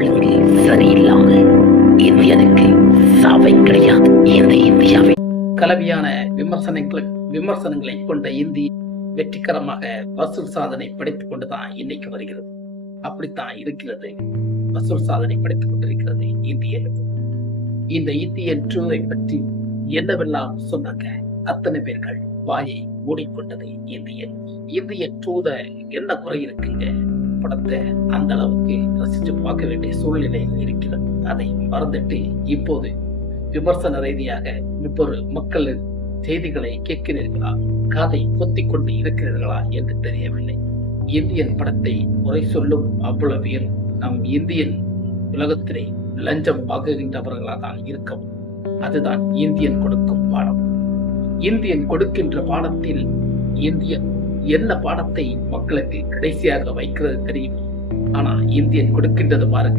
கொள்கை சரியில்லாம இந்தியனுக்கு சாவை கிடையாது. இந்த இந்தியாவை கலவையான விமர்சனங்களை கொண்ட இந்திய வெற்றிகரமாக வசூல் சாதனை படைத்துக் கொண்டுதான் இன்னைக்கு வருகிறது. அப்படித்தான் இருக்கிறது, வசூல் சாதனை படைத்துக் கொண்டிருக்கிறது இந்தியன். இந்த இந்தியன் டூவை பற்றி என்னவெல்லாம் சொன்னாங்க, அத்தனை பேர்கள் வாயை மூடிக்கொண்டது இந்தியன் டூல என்ன குறை இருக்குங்க? படத்தை அந்த அளவுக்கு ரசிச்சு பார்க்க வேண்டிய சூழ்நிலை இருக்கிறது. அதை மறந்துட்டு இப்போது விமர்சன ரீதியாக இப்பொரு மக்கள் செய்திகளை கேட்கிறீர்களா, காதை பொத்திக் கொண்டு இருக்கிறீர்களா என்று தெரியவில்லை. இந்தியன் படத்தை குறை சொல்லும் அவ்வளவு பேர் நம் இந்தியன் உலகத்திலே லஞ்சம் வாங்குகின்றவர்களாக தான் இருக்கும். அதுதான் இந்தியன் கொடுக்கும் பாடம். இந்தியன் கொடுக்கின்ற பாடத்தில் இந்தியன் என்ன பாடத்தை மக்களுக்கு கடைசியாக வைக்கிறது தெரியும். ஆனா இந்தியன் கொடுக்கின்றது பாருங்க.